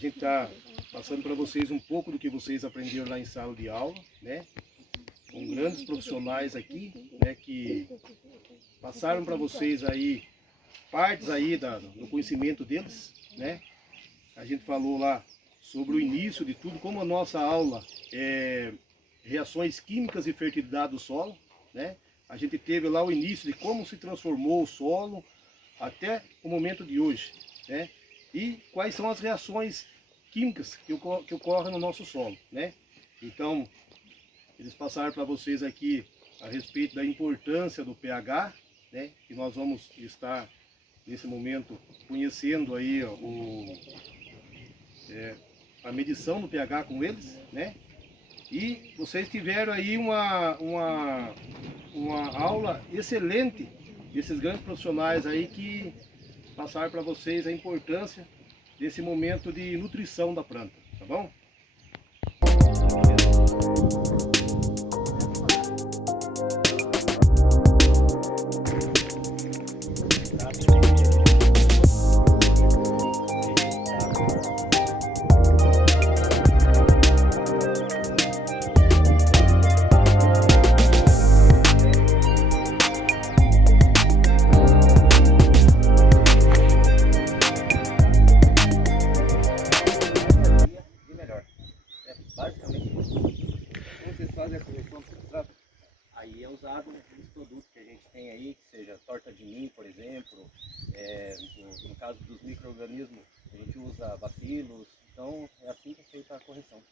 gente está passando para vocês um pouco do que vocês aprenderam lá em sala de aula, né? Com grandes profissionais aqui, né? Que passaram para vocês aí partes aí do conhecimento deles, né? A gente falou lá sobre o início de tudo, como a nossa aula é reações químicas e fertilidade do solo, né? A gente teve lá o início de como se transformou o solo até o momento de hoje, né? E quais são as reações químicas que ocorrem no nosso solo, né? Então, eles passaram para vocês aqui a respeito da importância do pH, né? Que nós vamos estar nesse momento conhecendo aí ó, a medição do pH com eles, né? E vocês tiveram aí uma aula excelente desses grandes profissionais aí que passaram para vocês a importância desse momento de nutrição da planta, tá bom? Aí é usado os produtos que a gente tem aí, que seja torta de ninho, por exemplo, no caso dos micro-organismos, a gente usa bacilos, então é assim que é feita a correção.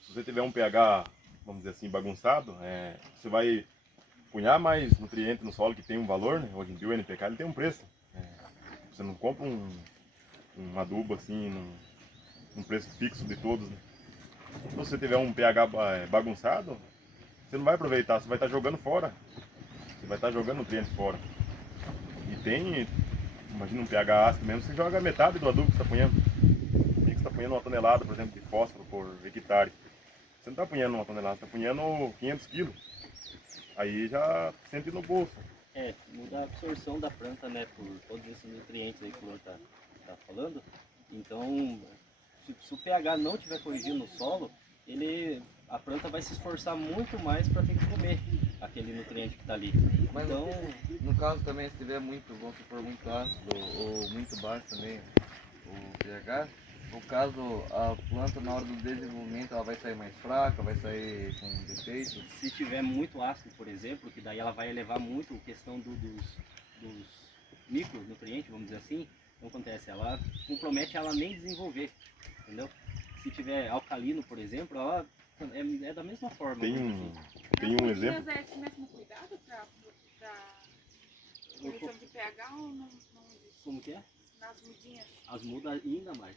Se você tiver um pH, vamos dizer assim, bagunçado, você vai punhar mais nutriente no solo que tem um valor, né? Hoje em dia o NPK ele tem um preço. Você não compra um adubo assim, num preço fixo de todos, né? Se você tiver um pH bagunçado, você não vai aproveitar, você vai estar jogando fora. Você vai estar jogando nutrientes fora. E tem, imagina um pH ácido mesmo, você joga metade do adubo que você está punhando. Você está punhando uma tonelada, por exemplo, de fósforo por hectare. Você não está punhando uma tonelada, você está punhando 500 quilos. Aí já sente no bolso. Muda a absorção da planta, né, por todos esses nutrientes aí que o Luan tá falando. Então, se o pH não estiver corrigindo no solo, a planta vai se esforçar muito mais para ter que comer aquele nutriente que está ali. Mas então, no caso também, se tiver muito, vamos supor, muito ácido ou muito baixo também o pH, no caso a planta na hora do desenvolvimento ela vai sair mais fraca, vai sair com defeito. Se tiver muito ácido, por exemplo, que daí ela vai elevar muito a questão dos micronutrientes, vamos dizer assim, então acontece, ela compromete ela nem desenvolver, entendeu? Se tiver alcalino, por exemplo, ela é da mesma forma. Tem um exemplo. Mas é esse mesmo cuidado para correção de pH ou não existe? Como que é? Nas mudinhas? As mudas ainda mais.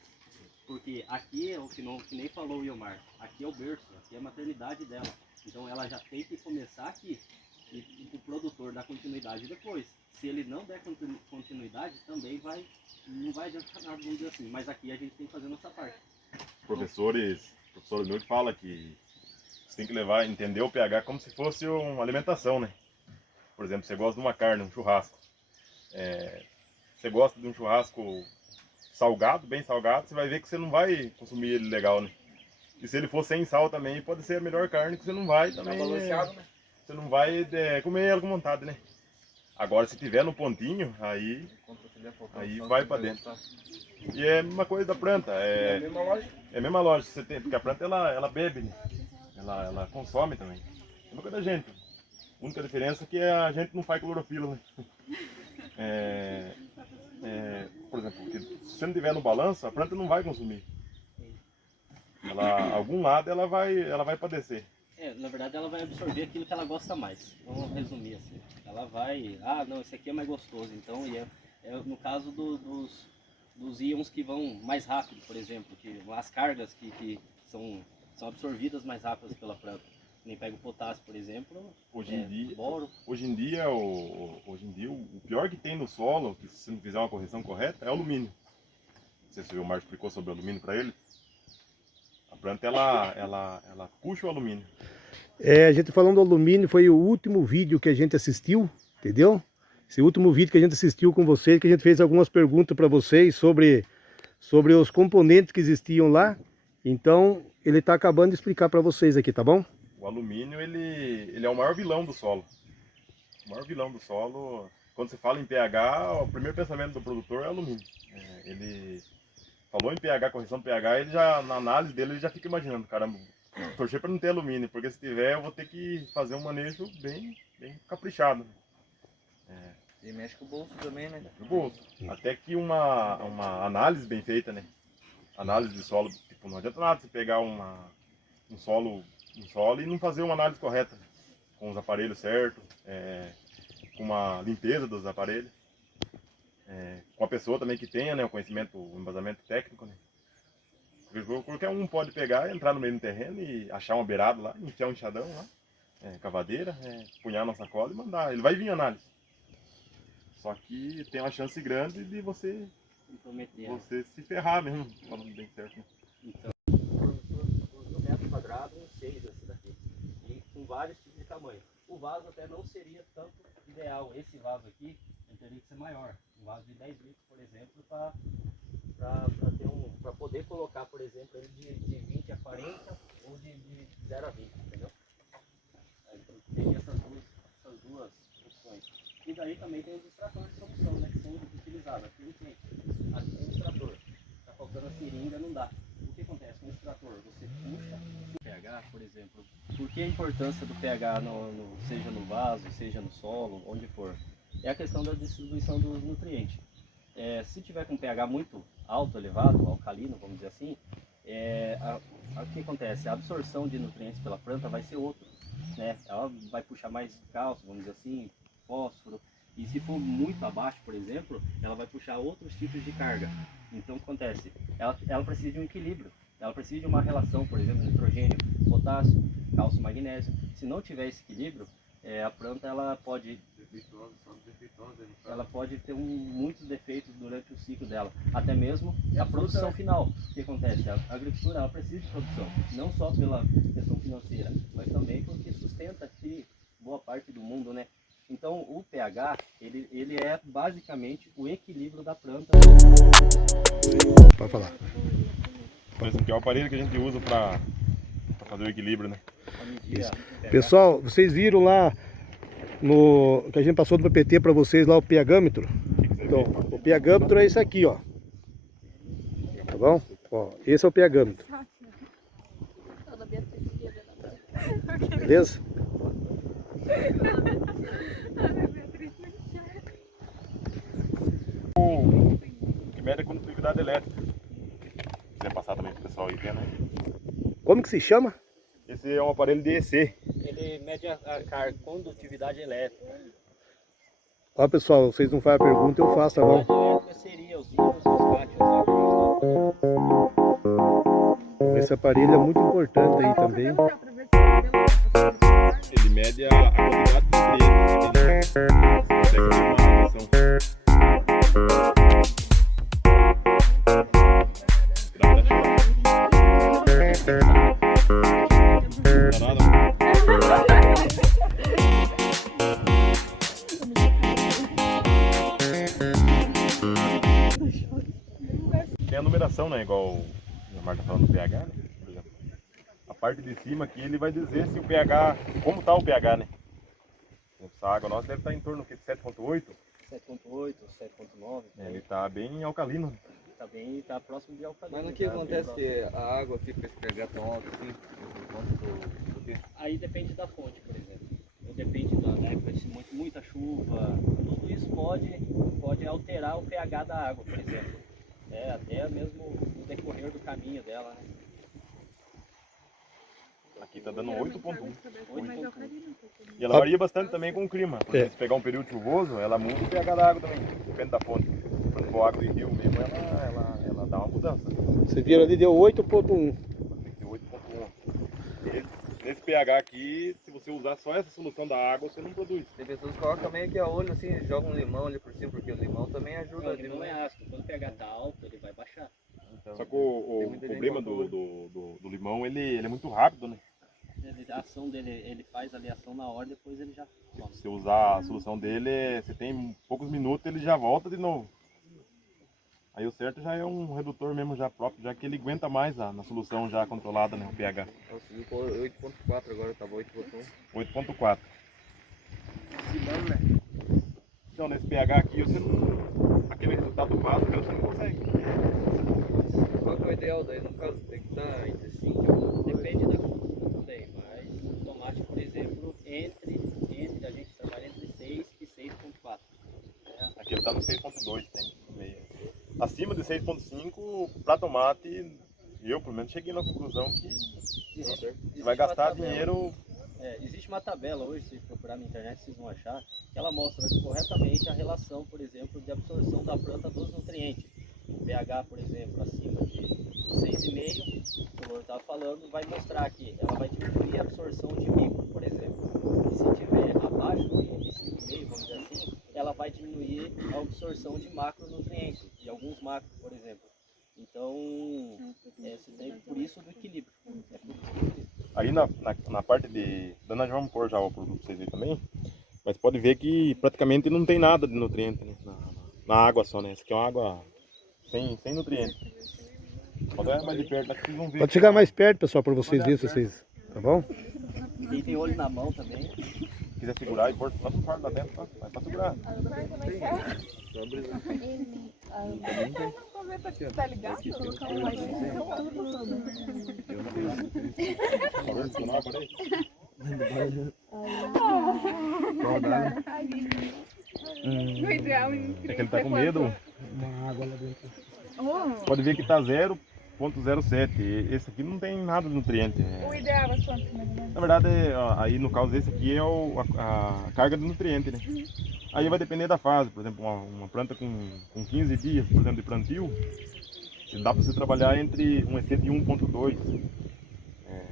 Porque aqui é o que nem falou o Iomar, aqui é o berço, aqui é a maternidade dela. Então ela já tem que começar aqui e o produtor dá continuidade depois. Se ele não der continuidade, também não vai adiantar nada, vamos dizer assim. Mas aqui a gente tem que fazer a nossa parte. O professor meu fala que você tem que entender o pH como se fosse uma alimentação, né? Por exemplo, você gosta de uma carne, um churrasco. Você gosta de um churrasco salgado, bem salgado, você vai ver que você não vai consumir ele legal, né? E se ele for sem sal também, pode ser a melhor carne que você não vai também. Tá balanceado, né? Você não vai comer ela com vontade, né? Agora, se tiver no pontinho, aí vai para dentro. E é a mesma coisa da planta. É a mesma lógica. É a mesma lógica. Porque a planta ela bebe, né? Ela consome também. É a mesma coisa da gente. A única diferença é que a gente não faz clorofila, né? Por exemplo, porque se você não tiver no balanço, a planta não vai consumir. Algum lado ela vai padecer. Na verdade ela vai absorver aquilo que ela gosta mais. Vamos resumir assim. Ela vai, não, esse aqui é mais gostoso. Então, no caso dos íons que vão mais rápido, por exemplo, que as cargas que são absorvidas mais rápidas pela planta. Nem pega o potássio, por exemplo. Hoje em dia, boro. Hoje em dia o pior que tem no solo, que se não fizer uma correção correta, é o alumínio. Não sei se o Marcos explicou sobre o alumínio para ele. A planta ela puxa o alumínio. A gente falando do alumínio, foi o último vídeo que a gente assistiu, entendeu? Esse último vídeo que a gente assistiu com vocês, que a gente fez algumas perguntas para vocês sobre os componentes que existiam lá. Então, ele está acabando de explicar para vocês aqui, tá bom? O alumínio, ele é o maior vilão do solo. O maior vilão do solo, quando você fala em pH, o primeiro pensamento do produtor é alumínio. Ele falou em pH, correção do pH, ele já, na análise dele, ele já fica imaginando, caramba, torcer para não ter alumínio, porque se tiver eu vou ter que fazer um manejo bem caprichado. E mexe com o bolso também, né? No bolso. Até que uma análise bem feita, né? Análise de solo, tipo, não adianta nada você pegar um solo e não fazer uma análise correta, com os aparelhos certos, com uma limpeza dos aparelhos, com a pessoa também que tenha, né, o conhecimento, o embasamento técnico, né? Porque qualquer um pode pegar, entrar no meio do terreno e achar uma beirada lá, enfiar um enxadão lá, cavadeira, punhar na sacola e mandar. Ele vai vir análise. Só que tem uma chance grande de você se ferrar mesmo, falando bem certo. Né? Então, por metro quadrado, 6 esse daqui. E com vários tipos de tamanho. O vaso até não seria tanto ideal. Esse vaso aqui, ele teria que ser maior. Um vaso de 10 litros, por exemplo, para poder colocar, por exemplo, ele de 20 a 40 ou de 0 a 20, entendeu? Então, tem essas duas opções. E daí também tem os extratores de solução, né, que são utilizados. Aqui não tem. Aqui tem o extrator. Está faltando a seringa, não dá. O que acontece com o extrator? Você puxa o pH, por exemplo. Por que a importância do pH, seja no vaso, seja no solo, onde for? É a questão da distribuição dos nutrientes. Se tiver com pH muito alto, elevado, alcalino, vamos dizer assim, o que acontece? A absorção de nutrientes pela planta vai ser outra, né? Ela vai puxar mais cálcio, vamos dizer assim, fósforo, e se for muito abaixo, por exemplo, ela vai puxar outros tipos de carga. Então o que acontece? Ela precisa de um equilíbrio, ela precisa de uma relação, por exemplo, nitrogênio, potássio, cálcio, magnésio. Se não tiver esse equilíbrio, a planta ela pode ter muitos defeitos durante o ciclo dela, até mesmo a produção final. O que acontece? A agricultura ela precisa de produção, não só pela questão financeira, mas também porque sustenta aqui boa parte do mundo, né? Então o pH, ele é basicamente o equilíbrio da planta. Pode falar. Por exemplo, que é o aparelho que a gente usa para fazer o equilíbrio, né? Isso. Pessoal, vocês viram lá no que a gente passou do PPT para vocês lá o pHmetro? Então, o pHmetro é isso aqui, ó. Tá bom? Ó, esse é o pHmetro. Beleza? Que mede a condutividade elétrica. Se quiser passar também para o pessoal aí ver, né? Como que se chama? Esse é um aparelho de EC. Ele mede a condutividade elétrica. Ó, pessoal, vocês não fazem a pergunta, eu faço, tá bom? Elétrica seria os íons, os cátions, Esse aparelho é muito importante aí também. Ele mede a quantidade de nutrientes que ele consegue fazer uma relação. Tem a numeração, né? Igual a Marta falando do pH, né? Por exemplo, a parte de cima aqui ele vai dizer se o pH, como está o pH, né? Essa água nossa deve estar em torno de 7,8. 7,8, 7,9. Ele está bem alcalino. Tá próximo de alcalino. Mas no que acontece que a água fica esse pH tão alto assim? Por conta do quê? Aí depende da fonte, por exemplo. Ou depende da época de muita chuva. Tudo isso pode alterar o pH da água, por exemplo. Até mesmo no decorrer do caminho dela, né? Aqui está dando 8,1. E E ela varia bastante também com o clima. Por exemplo, se pegar um período chuvoso, ela muda o pH da água também. Depende da fonte. Se for água de rio mesmo, ela dá uma mudança. Você viram ali, deu 8,1. Tem que ter 8,1. Nesse pH aqui, se você usar só essa solução da água, você não produz. Tem pessoas que colocam meio que a olho assim, jogam um limão ali por cima, porque o limão também ajuda O a limão diminuir. é ácido. Quando o pH tá alto, ele vai baixar. Então, Só que tem o muita gente problema que coloca olho. do limão, ele é muito rápido, né? A ação dele, ele faz ali a ação na hora, depois ele já toma. Se você usar a solução dele, você tem poucos minutos, ele já volta de novo. Aí o certo já é um redutor mesmo já próprio, já que ele aguenta mais na solução já controlada, né, o pH. Eu subi para 8.4 agora, tava 8.1. 8.4. Se não, né? Então nesse pH aqui, você não... aquele resultado básico você não consegue. Qual que é o ideal daí? No caso, tem que estar entre 5 e Depende da cultura também, mas o tomate, por exemplo, a gente trabalha entre 6 e 6.4. Aqui ele tá no 6.2, tem meio. Acima de 6.5 para tomate, eu pelo menos cheguei na conclusão que você vai gastar dinheiro. Existe uma tabela hoje, se procurar na internet, vocês vão achar, que ela mostra corretamente a relação, por exemplo, de absorção da planta dos nutrientes. O pH, por exemplo, acima de 6,5, como eu estava falando, vai mostrar que ela vai diminuir a absorção de micro, por exemplo. E se tiver abaixo de 5,5, vamos dizer assim, ela vai diminuir a absorção de macronutrientes, de alguns macros, por exemplo. Então, você tem por isso do equilíbrio. Aí na parte de... Nós vamos pôr já o produto para vocês verem também, mas pode ver que praticamente não tem nada de nutriente, né? Na água só, né? Essa aqui é uma água sem nutriente. Pode olhar mais de perto, aqui vocês vão ver. Pode chegar mais perto, pessoal, para vocês verem, vocês, tá bom? Quem tem olho na mão também. Se quiser segurar e pôr lá no quarto lá dentro, tá? Mas pra segurar. Tá ligado? No ideal, É que ele tá com medo. Pode ver que tá 0.07. Esse aqui não tem nada de nutriente. o ideal é quanto, mais ou menos? Na verdade, ó, aí no caso desse aqui é a carga de nutriente, né? Aí vai depender da fase. Por exemplo, uma planta com 15 dias, por exemplo, de plantio, dá para você trabalhar entre um EC de 1.2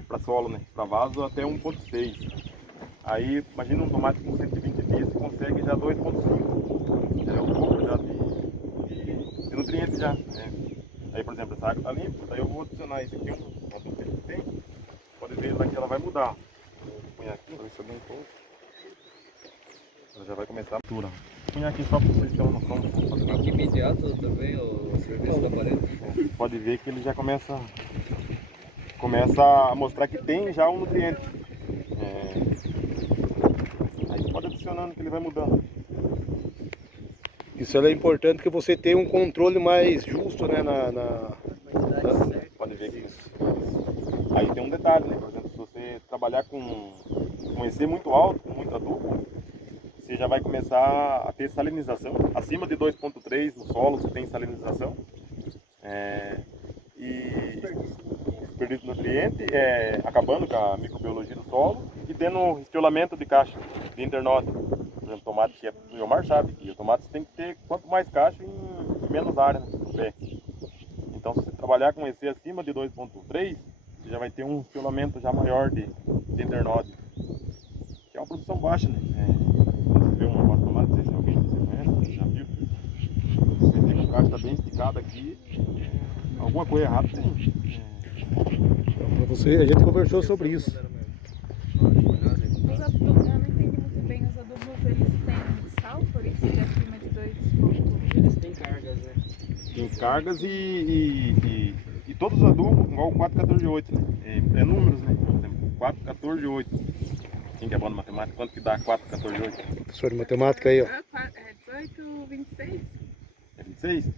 para solo, né? Para vaso até 1.6. Aí, imagina um tomate com 120 dias, você consegue já 2.5. Já é um pouco já de nutriente já, né? Aí, por exemplo, essa água está limpa, daí eu vou adicionar isso aqui, uma dúvida que tem. Pode ver lá que ela vai mudar. Vou punhar aqui, vou subir um pouco. Ela já vai começar a mistura. Vou punhar aqui só para vocês terem uma noção. aqui imediato também o serviço da parede. Pode ver que ele já começa a mostrar que tem já um nutriente. Aí você pode adicionando que ele vai mudando. Isso é importante que você tenha um controle mais justo, né, Pode ver que isso. Aí tem um detalhe, né? Por exemplo, se você trabalhar com um EC muito alto, com muito adubo, você já vai começar a ter salinização. Acima de 2.3 no solo você tem salinização. E desperdício de nutriente, acabando com a microbiologia do solo e tendo estiolamento de caixa, de internode. Por exemplo, tomate, que o Iomar sabe que o tomate tem que ter quanto mais caixa em menos área, né? Então, se você trabalhar com EC acima de 2.3, você já vai ter um estiolamento já maior de internode, que é uma produção baixa, né? Quando você vê uma vaso de tomate, não sei se alguém que você conhece, já viu, você vê que o caixa está bem esticado aqui, alguma coisa errada tem. Para você, a gente conversou sobre isso. Os adubos, eu não entendi muito bem, os adubos eles têm sal, por isso de acima de 2 pontos. Eles têm cargas, né? Tem cargas e todos os adubos, igual o 4,14,8, né? É números, né? Por exemplo, 4,14,8. Quem que é bom na matemática? Quanto que dá 4,14,8? Professor de matemática aí, ó. É 18, 26? É 26?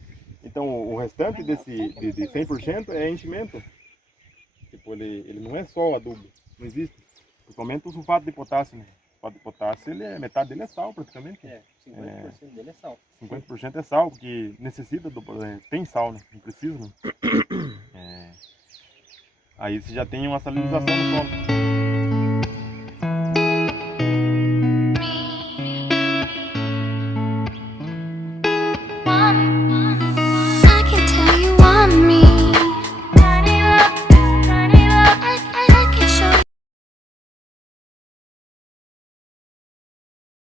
Então o restante de 100% é enchimento. Tipo, ele não é só o adubo, não existe. Principalmente o sulfato de potássio, né? O sulfato de potássio, metade dele é sal praticamente. 50% dele é sal. 50% é sal, porque necessita tem sal, né? Não precisa, né? Aí você já tem uma salinização no solo.